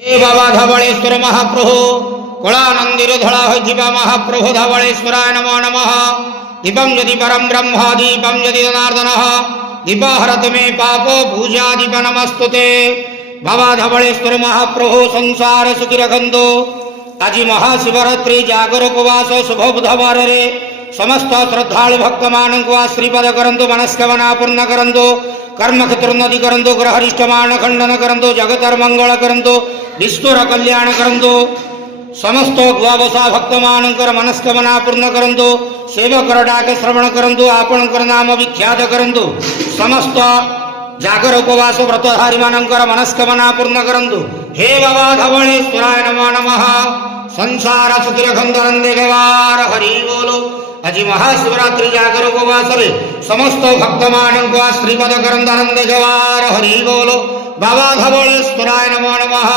हे बाबा धवलेश्वर महाप्रभु कलानंदीर धड़ा होइथिबा महाप्रभु धवलेश्वराय नमो नमः। दीपम यदि परम ब्रह्म दीपम यदि जनार्दन दीप हरत मे पापो पूजा दीप नमस्तुते। बाबा धवलेश्वर महाप्रभु संसार सुखी रखंतु। आज महाशिवरात्रि जागर उपवास शुभ बुधवार रे समस्त श्रद्धालु भक्त मान को आश्रीपद करंतु मनस्कामना पूर्ण करंतु कर्म क्षेत्रोन्नति करंतु ग्रहरिष्टमान खंडन करंतु जगतर मंगल करंतु विष्णुर कल्याण करंतु समस्त द्वादशा भक्त मानकर मनस्कामना पूर्ण करंतु सेवकर डाक श्रवण करंतु आपणकर नाम विख्यात करंतु समस्त जागर उपवास व्रतधारी मानकर मनस्कामना पूर्ण करंतु। हे बाबा धवलेश्वराय नमो नमः। संसार सुखी रखंतु नंदे गवार हरि बोलो। आज महाशिवरात्रि जागर उपवास रे समस्त भक्त मान को आश्रीपद करंतु नंदे गवार हरि बोलो। बाबा धवलेश्वराय नमो नमः।